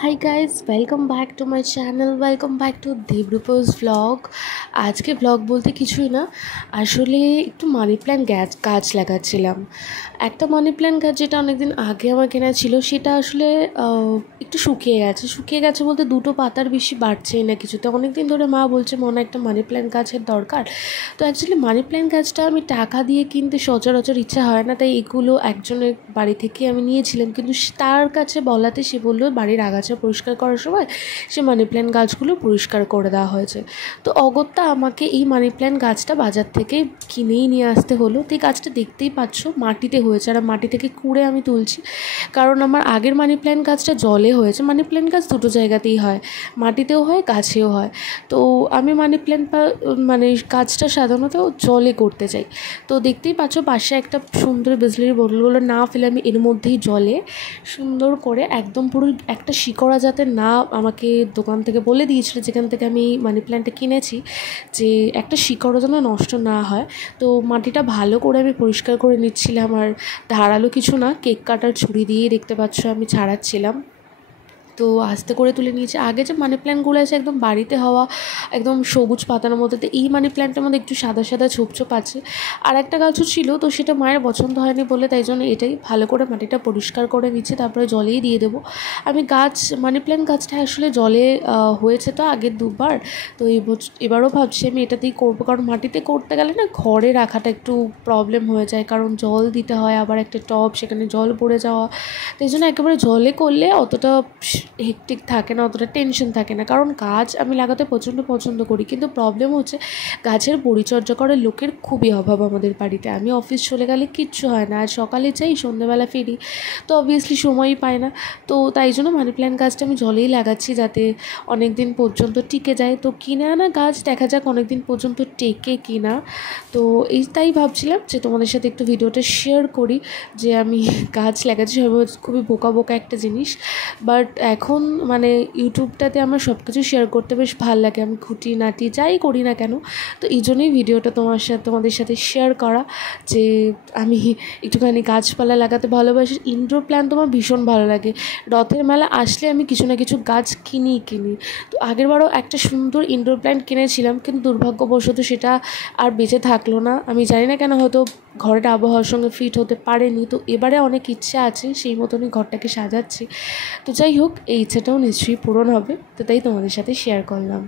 High guys, welcome back to my channel, welcome back to Debrupa's vlog. আজকে vlog বলতে কিছুই না, আসলে একটু মানি প্ল্যান্ট গাছ লাগাচ্ছিলাম। একটা মানি প্ল্যান্ট গাছ যেটা অনেকদিন আগে আমার কেনা ছিল, সেটা আসলে একটু শুকিয়ে গেছে বলতে দুটো পাতার বেশি বাড়ছেই না কিছুতে। অনেকদিন ধরে মা বলছে মনে একটা মানি প্ল্যান্ট গাছের দরকার। তো অ্যাকচুয়ালি মানি প্ল্যান্ট গাছটা আমি টাকা দিয়ে কিনতে সচরাচর ইচ্ছা হয় না, তাই এগুলো একজনের বাড়ি থেকে আমি নিয়েছিলাম, কিন্তু তার কাছে বলাতে সে বললো বাড়ির আগাছা পরিষ্কার করার সময় সে মানি প্ল্যান্ট গাছগুলো পরিষ্কার করে দেওয়া হয়েছে। তো অগত্যা আমাকে এই মানি প্ল্যান্ট গাছটা বাজার থেকে কিনেই নিয়ে আসতে হলো। তো এই গাছটা দেখতেই পাচ্ছ মাটিতে হয়েছে, আর মাটি থেকে কুড়ে আমি তুলছি, কারণ আমার আগের মানি প্ল্যান্ট গাছটা জলে হয়েছে। মানি প্ল্যান্ট গাছ দুটো জায়গাতেই হয়, মাটিতেও হয় গাছেও হয়। তো আমি মানি প্ল্যান্ট মানে গাছটা সাধারণত জলে করতে চাই। তো দেখতেই পাচ্ছ পাশে একটা সুন্দর বিসলেরি বোতলগুলো না ফেলে আমি এর মধ্যেই জলে সুন্দর করে একদম পুরো একটা শিকড়া যাতে না, আমাকে দোকান থেকে বলে দিয়েছিল যেখান থেকে আমি মানি প্ল্যান্টটা কিনেছি, যে একটা শিকড়ও যেন নষ্ট না হয়। তো মাটিটা ভালো করে আমি পরিষ্কার করে নিচ্ছিলাম, আর ধারালো কিছু না, কেক কাটার ছুরি দিয়েই দেখতে পাচ্ছ আমি ছাড়াচ্ছিলাম। তো আস্তে করে তুলে নিয়েছি। আগে যে মানি প্ল্যান্টগুলো আছে একদম বাড়িতে হওয়া, একদম সবুজ পাতার মধ্যে, তো এই মানি প্ল্যান্টের মধ্যে একটু সাদা সাদা ছোপ ছোপ আছে। আর একটা গাছও ছিল, তো সেটা মায়ের পছন্দ হয়নি বলে তাই জন্য এটাই ভালো করে মাটিটা পরিষ্কার করে নিচ্ছি, তারপরে জলেই দিয়ে দেবো। আমি মানি প্ল্যান্ট গাছটা আসলে জলে হয়েছে তো আগের দুবার। তো এবারও ভাবছি আমি এটাতেই করবো, কারণ মাটিতে করতে গেলে না ঘরে রাখাটা একটু প্রবলেম হয়ে যায়, কারণ জল দিতে হয়, আবার একটা টব, সেখানে জল পড়ে যাওয়া। তাই জন্য একেবারে জলে করলে অতটা হেক্টিক থাকে না, অতটা টেনশন থাকে না। কারণ গাছ আমি লাগাতে প্রচণ্ড পছন্দ করি, কিন্তু প্রবলেম হচ্ছে গাছের পরিচর্যা করার লোকের খুবই অভাব আমাদের বাড়িতে। আমি অফিস চলে গেলে কিচ্ছু হয় না, আর সকালে যাই সন্ধ্যেবেলা ফিরি, তো অবভিয়াসলি সময়ই পাই না। তো তাই জন্য মানি প্ল্যান্ট গাছটা আমি জলেই লাগাচ্ছি যাতে অনেক দিন পর্যন্ত টিকে যায়। তো কিনে আনা গাছ দেখা যাক অনেক দিন পর্যন্ত টেকে কিনা। তো তাই ভাবছিলাম যে তোমাদের সাথে একটু ভিডিওটা শেয়ার করি যে আমি গাছ লাগাচ্ছি। খুবই বোকা বোকা একটা জিনিস, বাট এখন মানে ইউটিউবটাতে আমার সব কিছু শেয়ার করতে বেশ ভালো লাগে, আমি খুঁটিনাটি যাই করি না কেন। তো এই জন্যই ভিডিওটা তোমাদের সাথে শেয়ার করা, যে আমি একটুখানি গাছপালা লাগাতে ভালোবাসি। ইনডোর প্ল্যান্ট তোমার ভীষণ ভালো লাগে। রথের মেলা আসলে আমি কিছু না কিছু গাছ কিনি। তো আগেরবারও একটা সুন্দর ইনডোর প্ল্যান্ট কিনেছিলাম, কিন্তু দুর্ভাগ্যবশত সেটা আর বেঁচে থাকলো না। আমি জানি না কেন, হয়তো ঘরের আবহাওয়ার সঙ্গে ফিট হতে পারেনি। তো এবারে অনেক ইচ্ছে আছে, সেই মতনই ঘরটাকে সাজাচ্ছি। তো যাই হোক, এই ইচ্ছাটাও নিশ্চয়ই পূরণ হবে, তো তাই তোমাদের সাথে শেয়ার করলাম।